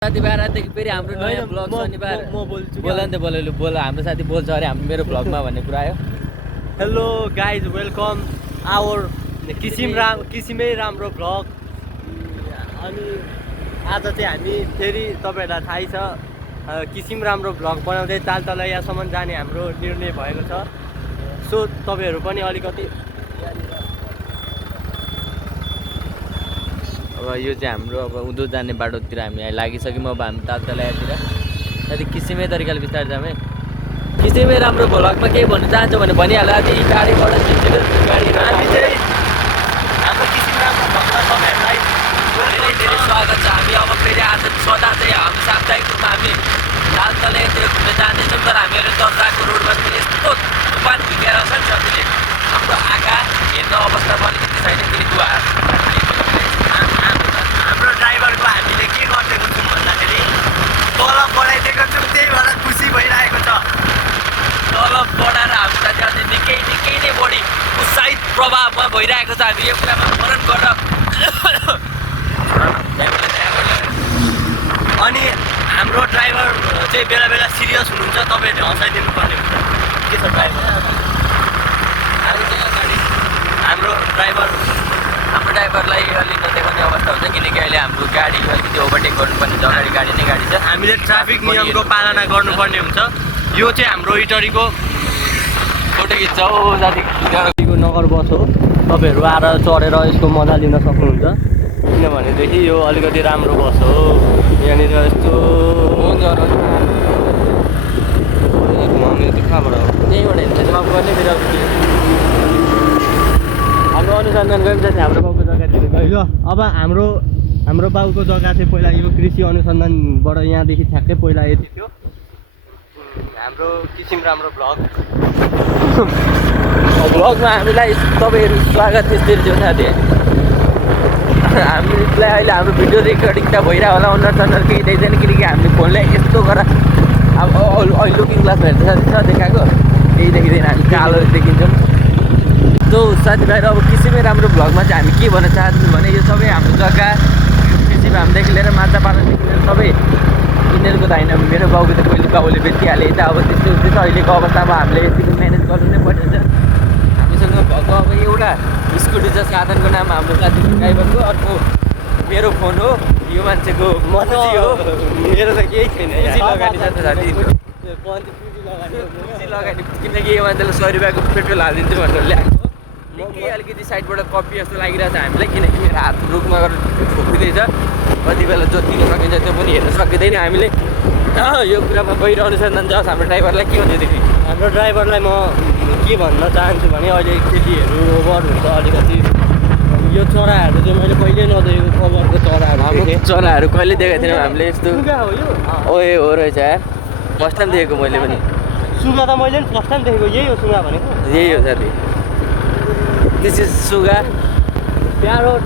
साथी बाह्रदेखि फेरि हाम्रो नयाँ ब्लग शनिबार म बोल्छु बोल नि त बोल हाम्रो साथी बोल्छ अरे हाम्रो मेरो ब्लगमा भन्ने कुरा आयो। हेलो गाइज वेलकम आवर किसिमै राम्रो ब्लग। अनि आज चाहिँ हामी फेरि तपाईँहरूलाई थाहै छ किसिम राम्रो ब्लग बनाउँदै तालतलैयासम्म जाने हाम्रो निर्णय भएको छ। सो तपाईँहरू पनि अलिकति अब यो चाहिँ हाम्रो अब उँधो जाने बाटोतिर हामी लागिसक्यौँ। अब हामी तालतलैयातिर साथी किसिमै तरिकाले बिस्तारै जाउँ है। किसिमै राम्रो ब्लगमा केही भन्नु चाहन्छ भने भनिहाल्नु। आज यी गाडीबाट गाडी हामी चाहिँ हाम्रो किसिम राम्रो ब्लगमा तपाईँहरूलाई धेरै धेरै स्वागत छ। हामी अब फेरि आज सदा चाहिँ हाम्रो साप्ताहिक रूपमा हामी तालतलैयातिर घुम्न जाँदैछौँ। तर हामीहरू दर्जाको रोडमा पनि यस्तो तुफान भुइँकेर छ नि सबैले हाम्रो आँखा हेर्ने अवस्था पनि छैन। फेरि हाम्रो ड्राइभरको हामीले के गरिदिएको छौँ भन्दाखेरि तलब बढाइदिएको छौँ, त्यही भएर खुसी भइरहेको छ। तलब बढाएर हाम्रो साथी अझै निकै नै बढी उत्साहित प्रभावमा भइरहेको छ। हामी यो कुरामा स्मरण गरेर अनि हाम्रो ड्राइभर चाहिँ बेला बेला सिरियस हुनुहुन्छ, तपाईँहरूले हँसाइदिनु पर्ने हुन्छ। के छ ड्राइभर? हाम्रो ड्राइभरलाई अलि नदेखाउने अवस्था हुन्छ किनकि अहिले हाम्रो गाडी अलिकति ओभरटेक गर्नुपर्ने छ। अगाडि गाडी नै गाडी छ। हामीले ट्राफिक नियमको पालना गर्नुपर्ने हुन्छ। यो चाहिँ हाम्रो इटरीको फोटो खिच्छौ साथी नगर बस हो। तपाईँहरू आएर चढेर यसको मजा लिन सक्नुहुन्छ। किनभनेदेखि यो अलिकति राम्रो बस हो। यहाँनिर यस्तो घुमाउने त्यो कहाँबाट हो? त्यहीँबाट हिँड्छ जब गर्ने फेरि हाम्रो अनुसन्धान गयौँ चाहिँ हाम्रो बाउको जग्गातिर गयो। अब हाम्रो बाउको जग्गा चाहिँ पहिला यो कृषि अनुसन्धानबाट यहाँदेखि ठ्याक्कै पहिला यति थियो। हाम्रो किसिम राम्रो ब्लग ब्लगमा हामीलाई तपाईँहरू स्वागत त्यसरी थियो साथी। हामीलाई अहिले हाम्रो भिडियो रेकर्डिङ त भइरहेको होला अनुहार केही देख्दैन किनकि हामीले फोनलाई यस्तो गरेर अब लुकिङ ग्लासमा हेर्छ साथी छ देखाएको केही देखिँदैन। हामी कालो देखिन्छौँ। जो साथीभाइहरू अब किसिमै राम्रो ब्लगमा चाहिँ हामी के भन्न चाहन्छौँ भने यो सबै हाम्रो जग्गा कृषि फार्मदेखि लिएर माछा पालनदेखि लिएर सबै यिनीहरूको त होइन। मेरो बाउको त पहिले बाउले बेचिहाले त अब त्यस्तो हुँदैछ। अहिलेको अवस्थामा हामीले यतिको म्यानेज गर्नु नै परिन्छ। हामीसँग भएको अब एउटा स्कुटी छ, साधनको नाम हाम्रो साथी ड्राइभरको, अर्को मेरो फोन हो, यो मान्छेको मजी हो। मेरो त केही छैन। लगानी छ त साथी लगानी किनकि यो मान्छेले 100 रुपियाँको पेट्रोल हालिदिन्छु भनेर ल्याएको। निकै अलिकति साइडबाट कपी जस्तो लागिरहेको छ हामीलाई किनकि मेरो हात रुखमा गरेर छोपिँदैछ। कति बेला जोतिन सकिन्छ त्यो पनि हेर्न सकिँदैन। हामीले यो कुरामा गहिरो अनुसन्धान जाओस्। हाम्रो ड्राइभरलाई के भन्दैदेखि हाम्रो ड्राइभरलाई म के भन्न चाहन्छु भने अहिले खेतीहरू ओभर हुन्छ अलिकति। यो चराहरू चाहिँ मैले कहिले नदेखेको कलरको चराहरू कहिले देखाएको थिएनौँ हामीले यस्तो। सुगा हो यो? ओए हो रहेछ यार, फर्स्ट टाइम देखेको मैले पनि। सुगा त मैले पनि फर्स्ट टाइम देखेको। यही हो सुगा भनेको? यही हो साथी, दिस इज सुगा प्यारोट।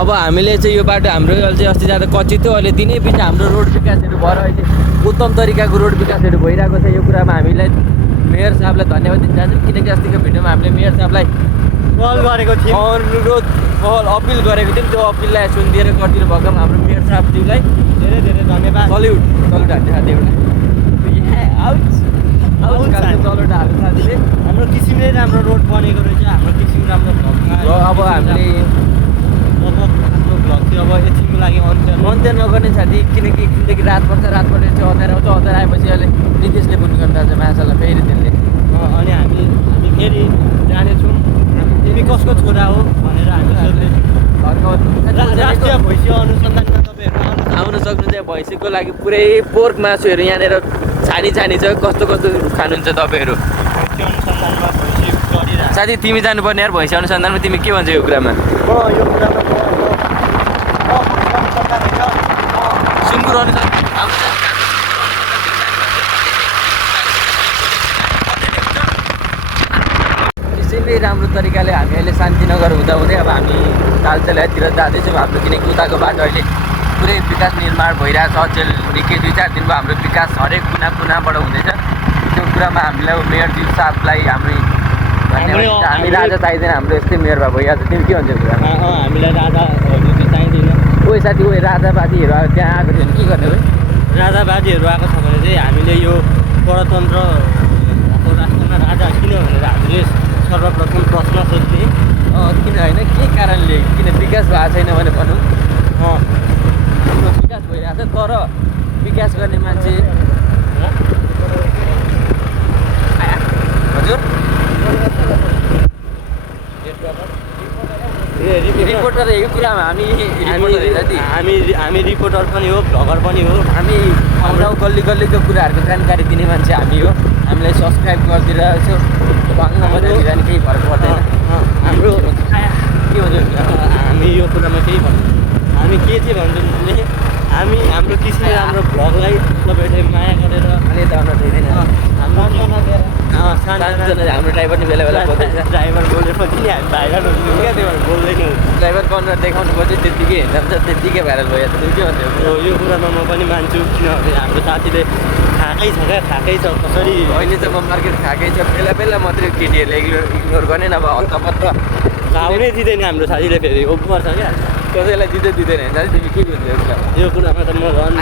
अब हामीले चाहिँ यो बाटो हाम्रो चाहिँ अस्ति जाँदा कच्ची थियो, अहिले दिनै पछि हाम्रो रोड विकासहरू भएर अहिले उत्तम तरिकाको रोड विकासहरू भइरहेको छ। यो कुरामा हामीलाई मेयर साहबलाई धन्यवाद दिन चाहन्छौँ किनकि अस्तिको भिडियोमा हामीले मेयर साहबलाई कल गरेको थियौँ, अनुरोध अपिल गरेको थियौँ। त्यो अपिललाई सुनिदिएर गरिदिनु भएको हाम्रो मेयर साहबज्यूलाई धेरै धेरै धन्यवाद। सल्युट हाल्ने साथी एउटा सल्युट हाल्नु साथीले। हाम्रो किसिमले राम्रो रोड बनेको रहेछ। हाम्रो किसिम राम्रो भ्लगमा र अब हामीले हाम्रो भ्लग चाहिँ अब एकछिनको लागि अन्त्य नगर्ने साथी किनकि रात पर्छ चाहिँ अँध्यारो आउँछ। अँध्यारो आएपछि अहिले नितेशले फोन गर्न जान्छ माछालाई फेरि त्यसले। अनि हामी फेरि जानेछौँ। तिमी कसको छोरा हो भनेर हामी सोध्दैछौँ। राष्ट्रिय भैँसी अनुसन्धानमा तपाईँहरू आउन सक्नुहुन्छ। भैँसीको लागि पुरै पोर्क मासुहरू यहाँनिर छानी छ। कस्तो खानुहुन्छ तपाईँहरू? भैँसी अनुसन्धानमा भैँसी गरिरहेको साथी तिमी जानुपर्ने यार भैँसी अनुसन्धानमा। तिमी के भन्छौ यो कुरामा? यो कुरामा सुँगुर अनुसन्धान किसिमले राम्रो तरिकाले हामी अहिले शान्तिनगर हुँदा हुँदै अब हामी तालतलैयातिर जाँदैछौँ। हाम्रो किनकि उताको बाटो अहिले पुरै विकास निर्माण भइरहेको छ। अचेल निकै 2-4 दिनको हाम्रो विकास हरेक कुनाबाट हुँदैछ। त्यो कुरामा हामीलाई मेयरज्यू साहबलाई हाम्रो धन्यवाद। हामी राजा चाहिँदैन, हाम्रो यस्तै मेयर भए भइहाल्छ। तिमी के भन्छौ कुरा? हामीलाई राजाहरू चाहिँ चाहिँदैन। ओए साथी ओए राजावादीहरू अब त्यहाँ आएको थियो भने के गर्ने हो राजावादीहरू आएको छ भने चाहिँ हामीले यो गणतन्त्र भएको राष्ट्रमा राजा किन भनेर हामीले सर्वप्रथम प्रश्न सोध्ने किन होइन के कारणले किन विकास भएको छैन भने भनौँ हाम्रो विकास भइरहेको छ तर विकास गर्ने मान्छे हजुर रिपोर्टर यो कुरामा हामी रिपोर्टर पनि हो भ्लगर पनि हो हामी ठाउँ गल्ली गल्लीको कुराहरूको जानकारी दिने मान्छे हामी हो हामीलाई सब्सक्राइब गरिदिरहेको छौँ भन्न मात्रै जाने केही फरक पर्दैन हाम्रो के हुन्छ हामी यो कुरामा केही भन्नु हामी के चाहिँ भन्छौँ भने हामी हाम्रो किसिमले हाम्रो भ्लगलाई तपाईँहरूले माया गरेर अहिले त आउन दिँदैन हाम्रो ड्राइभर नि बेला बेला बोल्दैछ ड्राइभर बोले पनि हामी भाइरल हुन्छौँ क्या त्यही भएर बोल्दैनौँ ड्राइभर कन्ट्रा देखाउनु पर्छ त्यत्तिकै हिँड्दा त्यत्तिकै भाइरल भयो त के भन्थ्यो यो कुरामा म पनि मान्छु किनभने हाम्रो साथीले खाएकै छ क्या खाएकै छ कसरी अहिले त म मार्केट खाएकै छ बेला बेला मात्रै केटीहरूले इग्नोर गर्ने नभए हत्तापत्ता आउनै दिँदैन हाम्रो साथीले फेरि ओभर छ क्या कसैलाई दिँदैन होइन तिमी के बुझ्यौ यो कुरामा त म झन्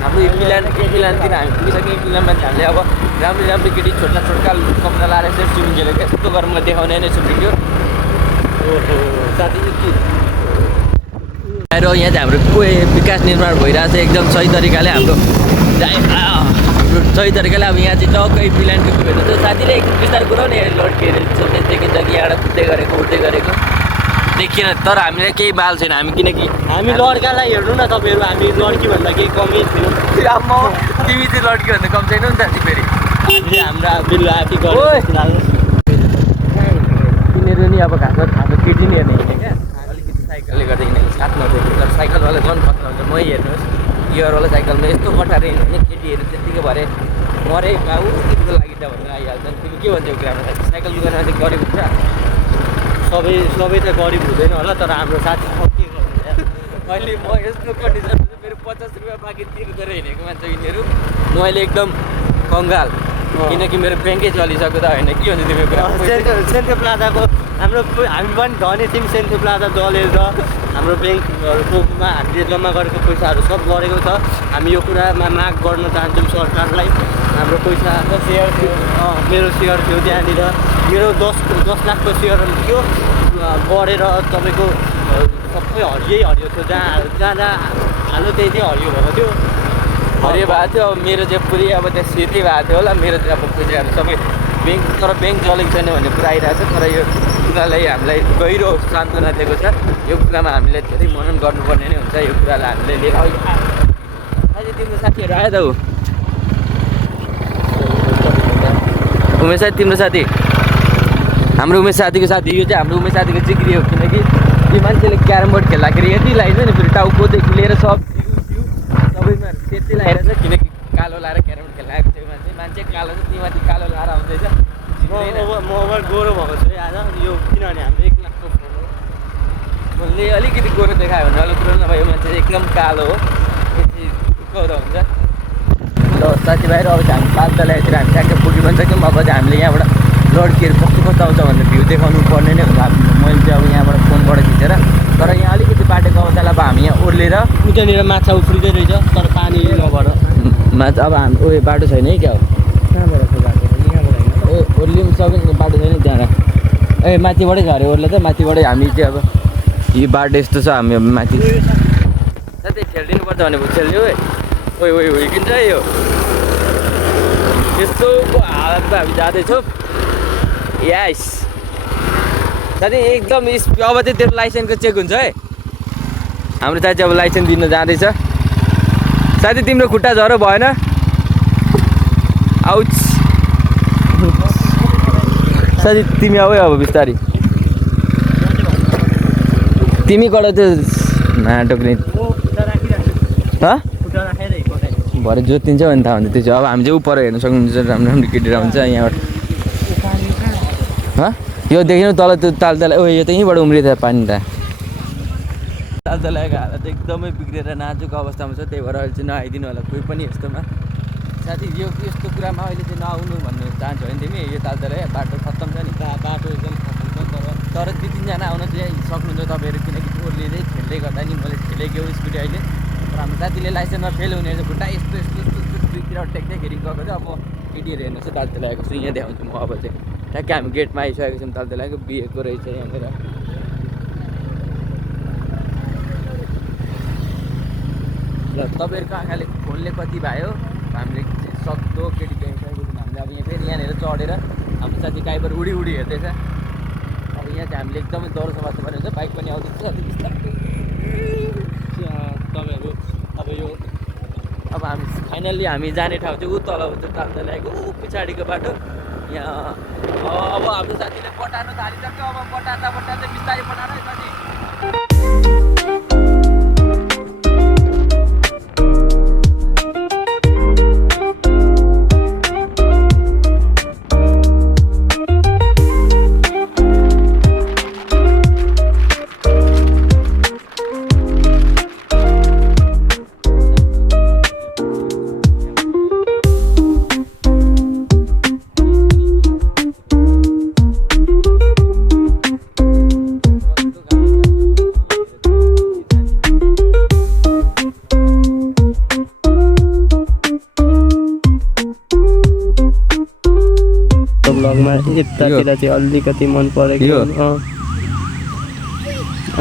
हाम्रो प्लानतिर हामी पुगिसक्यौँ प्लानमा चाहिँ हामीले अब राम्रो केटी छोटा कपडा लाएर यसरी स्विमिङ खेलेको यस्तो गरेर म देखाउने नै छु भिडियो ओहो साथी र यहाँ चाहिँ हाम्रो विकास निर्माण भइरहेको छ एकदम सही तरिकाले हाम्रो सही तरिकाले अब यहाँ चाहिँ टक्कै प्लानको भेट्नु छ साथीले बिस्तारै कुराउने लोड के अरे सोध्ने देखिन्छ कि यहाँबाट कुद्दै गरेको उठ्दै गरेको देखिएन तर हामीलाई केही बाल छैन हामी किनकि हामी लड्कालाई हेर्नु न तपाईँहरू हामी लड्कीभन्दा केही कमै थियौँ तिमी चाहिँ लड्कीभन्दा कम छैन नि त फेरि हामीले हाम्रो बिल्लो आफै गर्नु तिनीहरू नि अब खासमा केटी नि हेर्ने हिँड्ने क्या अलिकति साइकलले गर्दा हिँडेको साथमा थियो तर साइकलवाला झन् खतरा हुन्छ मै हेर्नुहोस् गियरवाला साइकलमा यस्तो कठाएर हिँड्ने केटीहरू त्यत्तिकै भरे मरे बाबु त्यतिको लागि त भनेर आइहाल्छन् तिमी के भन्छौ कुरामा साइकल दुकानमा चाहिँ गरिब हुन्छ सबै त गरिब हुँदैन होला तर हाम्रो साथी के गर्नु मैले म यस्तो कन्डिसन मेरो 50 रुपियाँ बाँकी तिरेर हिँडेको मान्छे यिनीहरू म अहिले एकदम कङ्गाल किनकि मेरो ब्याङ्कै चलिसक्यो त होइन के हुन्छ तिम्रो सेन्थो प्लाजाको हाम्रो हामी पनि धनी थियौँ सेन्थो प्लाजा जलेर हाम्रो ब्याङ्कहरूकोमा हामीले जम्मा गरेको पैसाहरू सब गरेको छ हामी यो कुरामा माग गर्न चाहन्छौँ सरकारलाई हाम्रो पैसा सेयर थियो मेरो सेयर थियो त्यहाँनिर मेरो 10 लाखको सेयर थियो बढेर तपाईँको सबै हरियो थियो जहाँ हालो त्यही चाहिँ हरियो भएको थियो हरियो भएको थियो अब मेरो चाहिँ पुरै अब त्यहाँ सेतै भएको थियो होला मेरो चाहिँ अब पैसाहरू सबै ब्याङ्क चलेको छैन भन्ने कुरा आइरहेको छ तर यो कुरालाई हामीलाई गहिरो सान्त्वना दिएको छ यो कुरामा हामीले धेरै मनन गर्नुपर्ने नै हुन्छ यो कुरालाई हामीले लिएर अहिले तिम्रो साथीहरू आयो त उमेश साथी तिम्रो साथी हाम्रो उमेश साथीको साथी यो चाहिँ हाम्रो उमेश साथीको जिग्री हो किनकि यो मान्छेले क्यारम बोर्ड खेल्दाखेरि यति लगाइन्छ नि फेरि टाउकोदेखि लिएर सब सबैमा त्यति लगाएर छ किनकि कालो लाएर क्यारम बोर्ड खेल्न आएको थियो मान्छे कालो छ तीमाथि कालो लाएर आउँदैछ मोबाइल गोरो भएको छ आज यो किनभने हाम्रो 1 लाखको फोन हो मैले अलिकति गोरो देखायो भने अलिक कुरो नभए यो मान्छे एकदम कालो हो त्यति गौरव हुन्छ ल साथीभाइहरू अब चाहिँ हामी पाल्दातिर हामी ट्याक्कै पुगि पनि सक्यौँ अब चाहिँ हामीले यहाँबाट लड्कीहरू कस्तो आउँछ भनेर भ्यू देखाउनु पर्ने नै हुन्छ मैले चाहिँ अब यहाँबाट फोनबाट खिचेर तर यहाँ अलिकति बाटोको अवस्थालाई अब हामी यहाँ ओर्लेर उतानिर माछा उफ्रिँदै रहेछ तर पानी नभएर माछा अब हामी उयो बाटो छैन है क्या हो कहाँबाट छ बाटो यहाँबाट ए ओर्ली पनि सक्यो बाटो छैन त्यहाँ ए माथिबाटै छ अरे ओर्ले त माथिबाटै हामी चाहिँ अब यो बाटो यस्तो छ हामी अब माथि साथै खेलिदिनु पर्छ भने खेल्यो ओइ किन चाहिँ यो यस्तोको हालतमा हामी जाँदैछौँ यस साथी एकदम अब चाहिँ तेरो लाइसेन्सको चेक हुन्छ है हाम्रो साथी अब लाइसेन्स दिन जाँदैछ साथी तिम्रो खुट्टा झरो भएन आउच साथी तिमी आऊ अब बिस्तारी तिमी कडा त्यो नाटक नि भरे जोतिन्छ भने थाहा हुन्छ त्यो चाहिँ अब हामी चाहिँ उपर हेर्न सक्नुहुन्छ राम्रो केटी हुन्छ यहाँबाट यो देखिनु तल त्यो तालताल ओ यो त यहीँबाट उम्रिँदा पानी त तालतालको हालत एकदमै बिग्रेर नाजुक अवस्थामा छ त्यही भएर अहिले चाहिँ नआइदिनु होला कोही पनि यस्तोमा साथी यो यस्तो कुरामा अहिले चाहिँ नआउनु भन्नु चाहन्छु होइन तिमी यो तालताल बाटो खत्तम छ नि बाटो एकदम खत्तम छ तर तर 2-3 जना आउन चाहिँ सक्नुहुन्छ तपाईँहरू, किनकि ओर्ली चाहिँ खेल्दै गर्दा नि मैले ठेलेको स्कुटी अहिले। तर हाम्रो साथीले लाइसेन्समा फेल हुने खुट्टा यस्तो दुईतिर टेक्दैखेरि गएको थियो। अब केटीहरू हेर्नुहोस् है तालते लागेको छु, यहाँ देखाउँछु म अब चाहिँ। ठ्याक्कै हामी गेटमा आइसकेको छौँ, तालते लागेको बिहेको रहेछ यहाँनिर। ल तपाईँहरूको आँखाले फोनले कति भयो हामीले सक्दो केटी देखाइसकेको छौँ। हामीले अब यहाँ फेरि यहाँनिर चढेर हाम्रो साथी ड्राइभर उडी हेर्दैछ। अब यहाँ चाहिँ हामीले एकदमै डरसँग बस्नुपर्ने हुन्छ, बाइक पनि आउँदैछ तपाईँहरू अब यो अब हामी फाइनल्ली हामी जाने ठाउँ चाहिँ ऊ तल हुन्छ तालते लागेको ऊ पछाडिको बाटो। यहाँ अब हाम्रो साथीले पटाउनु थालिसक्यो। अब पटाउँदा बिस्तारै पटाएर साथी ब्लगमा यतातिर चाहिँ अलिकति मन परेको।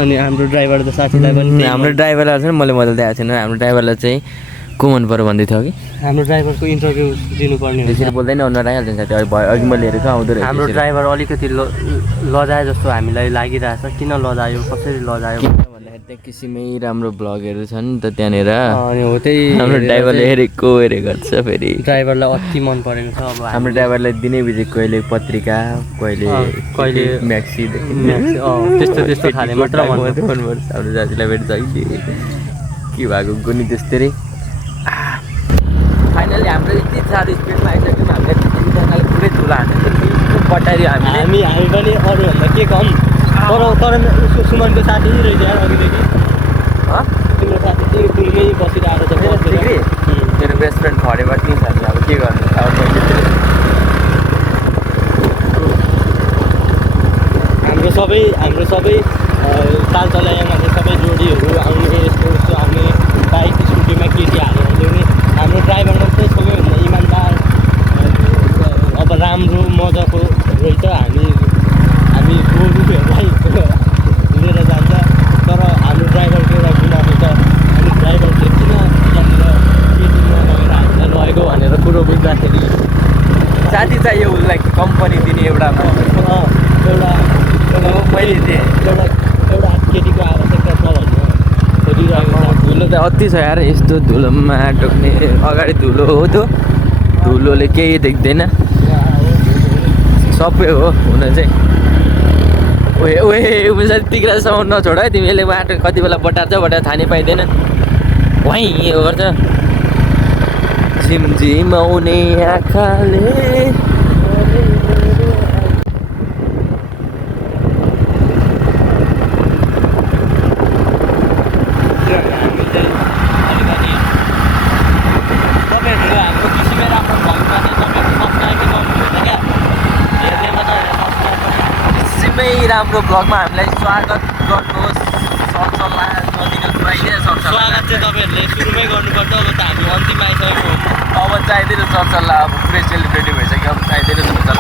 अनि हाम्रो ड्राइभर त साथीलाई पनि हाम्रो ड्राइभरलाई चाहिँ मैले देखाएको छैन। हाम्रो ड्राइभरलाई चाहिँ को मन पऱ्यो भन्दै थियो कि हाम्रो ड्राइभरको इन्टरभ्यू दिनुपर्ने हुन्छ। त्यसरी बोल्दैन अनुहार आइहाल्छ साथी। अघि मैले हेरेको आउँदो रहेछ। हाम्रो ड्राइभर अलिकति लजाए जस्तो हामीलाई लागिरहेछ। किन लजायो, कसरी लजायो भन्दाखेरि त्यहाँ किसिमै राम्रो ब्लगहरू छन् नि त त्यहाँनिर। अनि हो त्यही हाम्रो ड्राइभरले हेरेको गर्छ फेरि। ड्राइभरलाई अति मन परेको छ। अब हाम्रो ड्राइभरलाई दिनैबित्तिकै कहिले पत्रिका कहिले म्याक्सी त्यस्तो खाले मात्र मनपर्छ। हाम्रो साथीलाई भेट्छ अहिले के भएको कुनै त्यस्तै। फाइनली हाम्रो यति साह्रो स्पिडमा आइसक्यौँ। हामीले तिनजनाले पुरै धुलो हानेको पटायो हामी पनि अरूभन्दा के कम। तर सुमनको साथी रहेछ यार अघिदेखि। तिम्रो साथी चाहिँ पुलमै बसिरहेको छ। मेरो बेस्ट फ्रेन्ड खरेबाट नि साथी अब के गर्नु। अब हाम्रो सबै ताल चलाएमा चाहिँ सबै जोडीहरू आउने यस्तो आउने बाइक स्कुटीमा केटी हालेर ल्याउने। हाम्रो ड्राइभर मात्रै सबैभन्दा इमान्दार अब राम्रो मजाको रहेछ। हामी गोरुहरूलाई लिएर जान्छ। तर हाम्रो ड्राइभरको एउटा गुनासो छ। अनि ड्राइभरले किन यहाँनिर केटी नलगेर हामीलाई लगेको भनेर कुरो बुझ्दाखेरि साथी चाहियो उसलाई कम्पनी दिने एउटा मैले दिएँ। एउटा केटीको आवश्यकता छ भन्नु खोजिरहेको छ। धुलो त अति छ यार। यस्तो धुलोमा टोक्ने अगाडि धुलो हो त्यो धुलोले केही देख्दैन। सबै हो हुन चाहिँ। तिग्रासम्म नछोड है तिमीले। बाटो कति बेला बटार्छ थाहा नै पाइँदैन। वहीँ यो गर्छ झिमझिमाउने आँखाले। राम्रो ब्लगमा हामीलाई स्वागत गर्नुहोस्। सरसल्लाह नदिनुहोस् भाइले। स्वागत चाहिँ तपाईँहरूले सुरुमै गर्नुपर्छ। अब त हामी अन्तिम आइसकेको अब चाहिँदैन सरसल्लाह। अब पुरै सेलिब्रेटी भइसक्यो। अब चाहिँदैन सरसल्लाह।